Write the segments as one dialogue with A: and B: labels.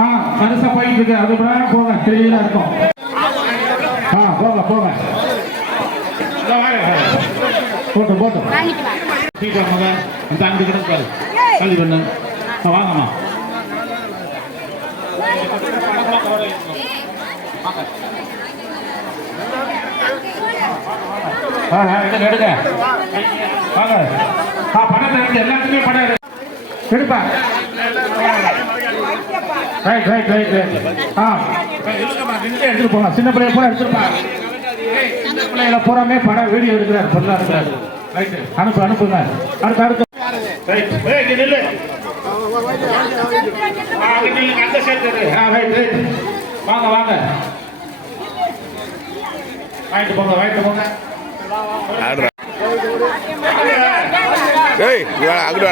A: ஆ பரிசா போயிட்டு இருக்கு அது பிறகு போங்க? கிளீனா இருக்கும். ஆ போங்க போங்க. போட்டு போட்டு சீக்கிரம் வாங்க. இந்த அஞ்சு கிட்ட பாரு. கல்வி பண்ணு வாங்கம்மா. ஆ, எடுங்க எடுங்க. வாங்க. பணத்தை எடுத்து எல்லாத்துக்குமே பணம் எடுப்பா. ரைட் ரைட் ரைட் ரைட் ஆ. எடுத்துட்டு போங்க சின்ன பிள்ளைய பூரா எடுத்துருப்பா சின்ன பிள்ளையில பூராமே படம் வீடியோ எடுக்கிறார். பொருளா இருக்கிறார். ரைட் அனுப்பு அனுப்புங்க. அடுத்து அடுத்து. ரைட் ஏய் நில்லு. ஆ அந்த ஆ ரைட் ரைட் வாங்க வாங்க. வாங்கிட்டு போங்க வாங்கிட்டு போங்க.
B: ஆடுறா. ஏய் இங்க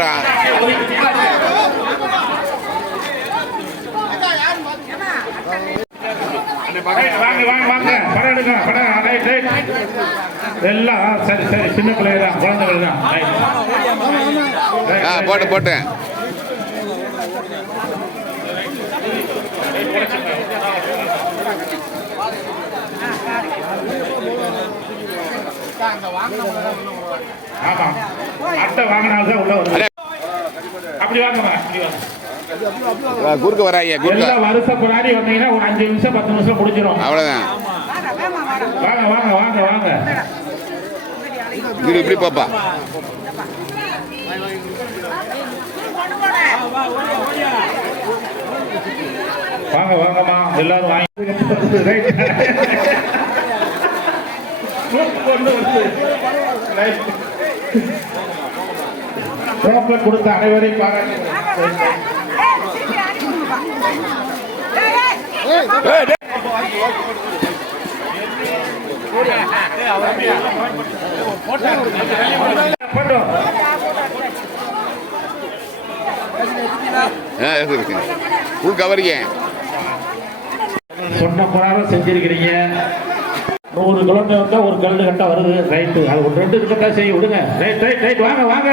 A: வாங்க வாங்க வாங்க படம் எடுங்க படம். Right right. எல்லாம் சரி சரி. சின்ன பிள்ளைங்க தான் குழந்தைகள் தான்.
B: ஆ போட்டு
A: ரைட்.
B: போட்டேன்
A: ஆமா. அட்டை வாங்கினால்தான் உள்ள. அப்படி வாங்க
B: குறுக்க வராங்க குறுக்க
A: எல்லாம் வருஷம் பின்னாடி வந்தீங்கன்னா ஒரு அஞ்சு நிமிஷம் பத்து நிமிஷம் முடிஞ்சிடும்
B: அவ்வளோதான்
A: வாங்க வாங்க வாங்க வாங்க
B: இது இப்படி பாப்பா
A: வாங்க வாங்கம்மா எல்லாரும் வாங்கி கொடுத்த அனைவரையும் பாராட்டுகிறேன்
B: ஏய், டேய்.
A: பண்ணும்
B: ஆ இருக்கு ஃபுல் கவரிங்க
A: சொன்ன பிரகாரம் செஞ்சிருக்கிறீங்க. நூறு கிலோமீட்டர் வந்தால் ஒரு கல்லு கட்டா வருது. ரைட்டு அது ஒரு ரெண்டு இருக்கட்டா செய்ய விடுங்க. ரைட் ரைட் ரைட் வாங்க வாங்க.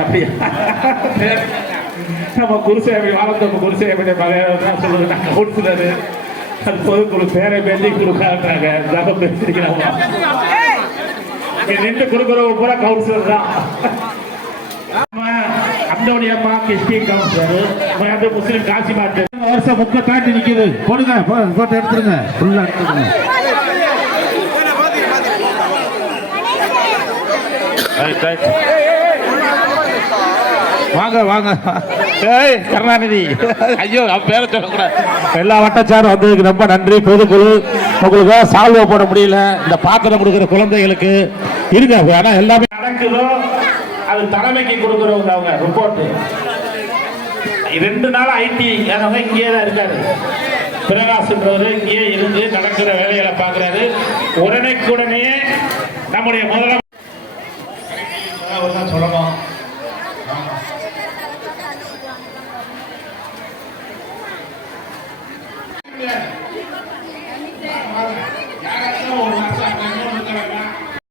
A: அப்படியா? நம்ம குருசேவை வாழத்தோப்பு குருசேவை சொல்லுது நாங்கள் கொடுத்துறாரு அது பொதுக்குழு பேரை பேசி கொடுக்காட்டாங்க இதாக பேசிருக்கிறோம் இங்க நின்று கொடுக்குறவங்க பூரா கவுன்சிலர் தான். அந்தோணி அம்மா கிறிஸ்டி கவுன்சிலர் முஸ்லீம் காசி மாட்டு. வருஷம் முக்க தாண்டி நிக்குது. போடுங்க போட்டு எடுத்துருங்க. ஃபுல்லா எடுத்துருங்க. ரைட் ரைட் வாங்க வாங்க. ஏய் கருணாநிதி. ஐயோ அவன் பேரை சொல்லக்கூடாது. எல்லா வட்டச்சாரும் வந்ததுக்கு ரொம்ப நன்றி. பொதுக்குழு உங்களுக்கு சால்வை போட முடியல. இந்த பாத்திரம் கொடுக்குற குழந்தைகளுக்கு இருங்க. ஆனா எல்லாமே நடக்குதோ அது தலைமைக்கு கொடுக்குறவங்க அவங்க ரிப்போர்ட் ரெண்டு நாள் ஐடி அவங்க இங்கேயே தான் இருக்காரு. பிரகாஷ்ன்றவர் இங்கேயே இருந்து நடக்கிற வேலைகளை பார்க்குறாரு. உடனே நம்முடைய முதலமைச்சர் கட்டியாங்க